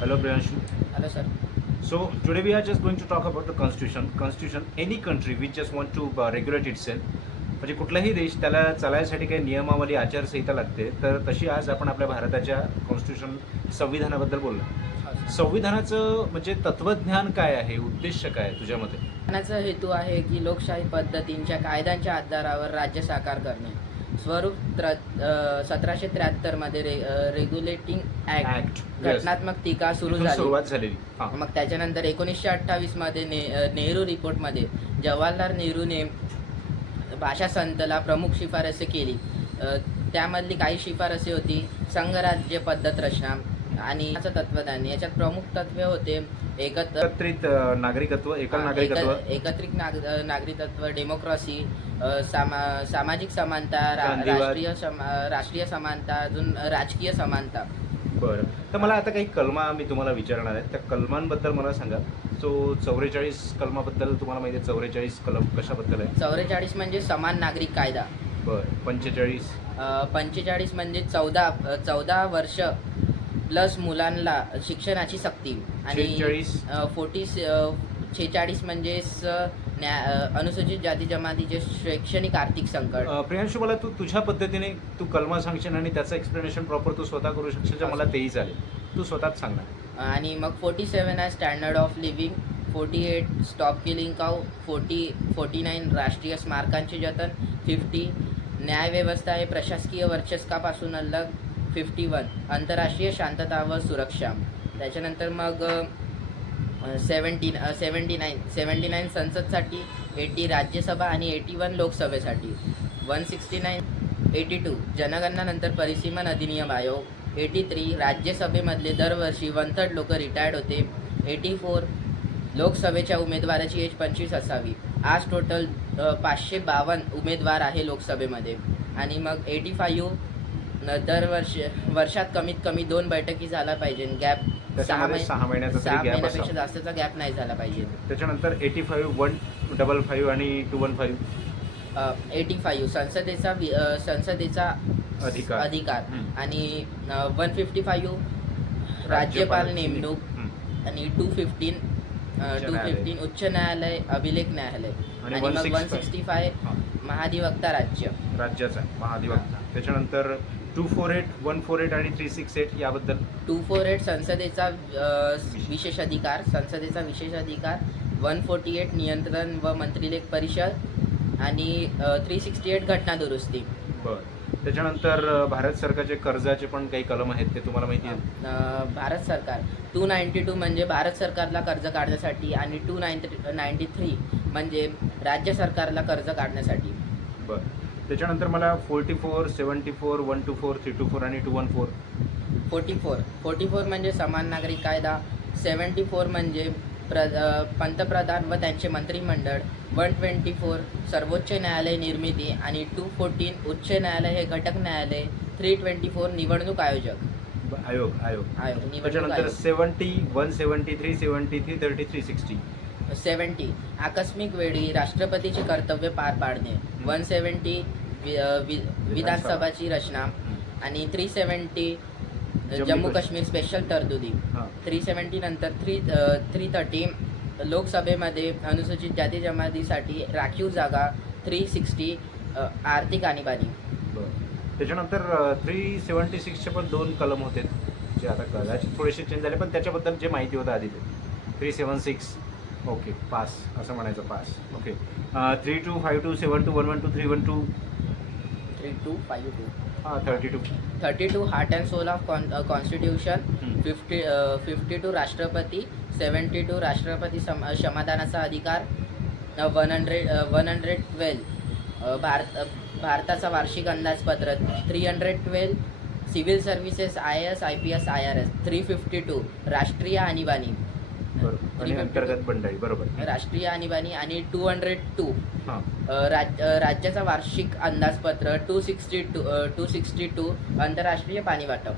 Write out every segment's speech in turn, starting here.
Hello, Priyanshu. Hello, sir. So today we are just going to talk about the constitution. Constitution, any country which just want to uh, regulate itself. म्हणजे कुठलाही देश त्याला चालायसाठी काही नियमावली आचारसंहिता लागते तर तशी आज आपण आपल्या भारताच्या कॉन्स्टिट्यूशन संविधानाबद्दल बोललो संविधानाचं म्हणजे तत्वज्ञान काय आहे उद्देश काय आहे तुझ्या मते हेतू आहे की लोकशाही पद्धतींच्या कायद्यांच्या आधारावर राज्य साकार करणे स्वरूप त्र सतराशे त्र्याहत्तरमध्ये रे रेग्युलेटिंग ऍक्ट घटनात्मक टीका सुरू झाली. मग त्याच्यानंतर एकोणीसशे अठ्ठावीसमध्ये ने अ, नेहरू रिपोर्टमध्ये जवाहरलाल नेहरूने भाषा संतला प्रमुख शिफारसी केली. त्यामधली काही शिफारसी होती. संघराज्य पद्धत रचना आणि याचं तत्वज्ञान याच्यात प्रमुख तत्वे होते एकत्र एकत्रित नागरिकत्व एकल नागरिकत्व. एक- एकत्रित नाग नागरिकत्व डेमोक्रॉसी सामा सामाजिक समानता रा- गांधीवाद. राष्ट्रीय समा राष्ट्रीय समानता अजून राजकीय समानता. बरं. तर मला आता काही कलमा मी तुम्हाला विचारणार आहे त्या कलमांबद्दल मला सांगा. सो चौवेचाळीस कलमाबद्दल तुम्हाला माहिती आहे चौवेचाळीस कलम कशाबद्दल आहे? चौवेचाळीस म्हणजे समान नागरिक कायदा. बरं. पंचेचाळीस. पंचेचाळीस म्हणजे चौदा चौदा वर्ष प्लस मुलांना शिक्षणाची सक्ती. आणि शेहेचाळीस? फोर्टी छेचाळीस म्हणजे स न्या अनुसूचित जाती जमातीचे शैक्षणिक आर्थिक संकट. अं, प्रियांशू मला तू तुझ्या पद्धतीने तू कलमा सांगशील आणि त्याचं एक्सप्लेनेशन प्रॉपर तू स्वतः करू शकशील तर मला तेही चालेल. तू स्वतःच सांग ना आणि मग फोर्टी सेवन आहे standard of living forty eight stop killing cow forty forty nine राष्ट्रीय स्मारकांचे जतन फिफ्टी न्यायव्यवस्था आहे प्रशासकीय वर्चस्कापासून अलग फिफ्टी वन आंतरराष्ट्रीय शांतता व सुरक्षा. त्याच्यानंतर मग seventeen seventy nine seventy nine संसदसाठी eighty राज्यसभा आणि एटी वन लोकसभेसाठी. One sixty nine eighty two जनगणनानंतर परिसीमन अधिनियम आयोग. एटी थ्री राज्यसभेमधले दरवर्षी वन थर्ड लोक रिटायर्ड होते. एटी फोर लोकसभेच्या उमेदवाराची एज पंचवीस असावी. आज टोटल पाचशे बावन्न उमेदवार आहे लोकसभेमध्ये. आणि मग एटी फाईव्ह दरवर्ष वर्षात कमीत कमी दोन बैठकी झाला पाहिजे गॅप सहा महिन्याचा सहा महिन्यापेक्षा जास्तचा गॅप नाही झाला पाहिजे त्याच्यानंतर eighty five one double five आणि two one five eighty five संसदेचा संसदेचा अधिकार. अधिकार. आणि वन फिफ्टी फाईव्ह राज्यपाल नेमणूक. आणि टू फिफ्टीन टू. फिफ्टीन उच्च न्यायालय अभिलेख न्यायालय आणि मग 165. One sixty five. महाधिवक्ता राज्य राज्याचा महाधिवक्ता त्याच्यानंतर two four eight one four eight आणि थ्री सिक्स एट याबद्दल. टू फोर एट संसदेचा अ, विशेष अधिकार संसदेचा विशेष अधिकार वन फोर्टी एट नियंत्रण व मंत्रिलेख परिषद आणि थ्री सिक्स्टी एट घटना दुरुस्ती. बरं. त्याच्यानंतर अं, भारत सरकारचे कर्जाचे पण काही कलम आहेत ते तुम्हाला माहिती आहे अ, भारत सरकार. टू नाईन्टी टू म्हणजे भारत सरकारला कर्ज काढण्यासाठी आणि टू नाईन्टी नाईन्टी थ्री म्हणजे राज्य सरकारला कर्ज काढण्यासाठी. बरं. त्याच्यानंतर मला forty four seventy four one two four three two four आणि two one four. Forty four. Forty four म्हणजे समान नागरिक कायदा सेवन्टी फोर म्हणजे प्र पंतप्रधान व त्यांचे मंत्रिमंडळ वन ट्वेंटी फोर सर्वोच्च न्यायालय निर्मिती आणि टू फोर्टीन उच्च न्यायालय हे घटक न्यायालय थ्री ट्वेंटी फोर निवडणूक आयोजक. आयोग आयोग. आयोग त्याच्यानंतर seventy one seventy three seventy three thirty three sixty. Seventy. आकस्मिक वेळी राष्ट्रपतीचे कर्तव्य पार पाडणे. वन सेवन्टी विधानसभाची रचना आणि three seventy Jammu Kashmir. Special तरतुदी. थ्री सेवन्टी नंतर थ्री थ्री थर्टी लोकसभेमध्ये अनुसूचित जाती जमातीसाठी राखीव जागा थ्री सिक्स्टी आर्थिक आणीबाणी त्याच्यानंतर थ्री सेवन्टी सिक्सचे पण दोन कलम होते जे आता कदाचित थोडेसे चेंज झाले पण त्याच्याबद्दल जे माहिती होतं आधी ते. Three seven six okay pass असं म्हणायचं pass okay three two five two seven two one one two three one two three two five two हां thirty two thirty two heart and soul of con constitution fifty fifty two राष्ट्रपती seventy two राष्ट्रपती सम क्षमादानाचा अधिकार one hundred one hundred twelve Bharat भारताचा वार्षिक अंदाजपत्र three hundred twelve civil services I S I P S I R S three fifty two राष्ट्रीय आणीबाणी आणि 352 अंतर्गत मंडळी बरोबर. राष्ट्रीय आणीबाणी आणि टू हंड्रेड टू हां. राज्याचा वार्षिक अंदाजपत्र two sixty two two sixty two आंतरराष्ट्रीय पाणी वाटप.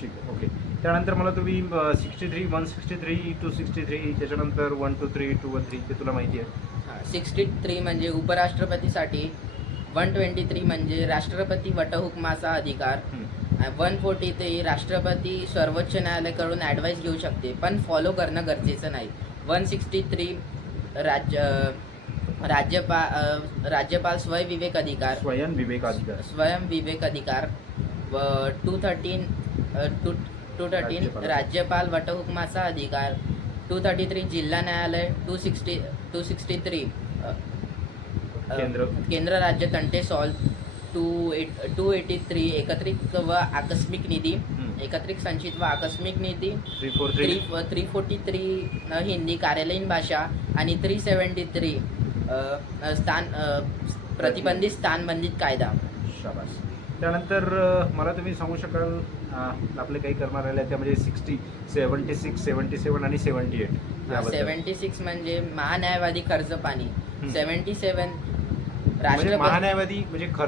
ठीक आहे ओके. त्यानंतर मला तुम्ही sixty three one sixty three two sixty three त्याच्यानंतर one two three two one three ते तुला माहिती आहे. सिक्स्टी थ्री म्हणजे उपराष्ट्रपतीसाठी वन ट्वेंटी थ्री म्हणजे राष्ट्रपती वटहुकमाचा अधिकार. वन फोर्टी ते राष्ट्रपती सर्वोच्च न्यायालयाकडून ॲडवाईस घेऊ शकते पण फॉलो करणं गरजेचं नाही वन सिक्स्टी थ्री राज्य राज्यपा अ, राज्यपाल स्वयंविवेक अधिकार स्वयं विवेकाधिकार स्वयं विवेक अधिकार व two thirteen two two thirteen राज्यपाल. राज्यपाल वटहुकमाचा अधिकार टू थर्टी थ्री जिल्हा न्यायालय two sixty two sixty three केंद्र. केंद्र राज्य तंटे solve two eight two eighty three एकत्रित व आकस्मिक निधी. एकत्रित संचित व आकस्मिक निधी. Three four three forty three Hindi कार्यालयीन भाषा आणि थ्री सेवन्टी थ्री स्थान प्रतिबंधित स्थानबंधित कायदा. शाबास. त्यानंतर मला तुम्ही सांगू शकाल आपले काही करणार राहिले त्यामध्ये sixty seventy six seventy seven आणि सेवन्टी एट सेवन्टी सिक्स म्हणजे महान्यायवादी खर्च पाणी. सेवन्टी सेवन म्हणजे राष्ट्रपती महान्यायवादी म्हणजे खर्च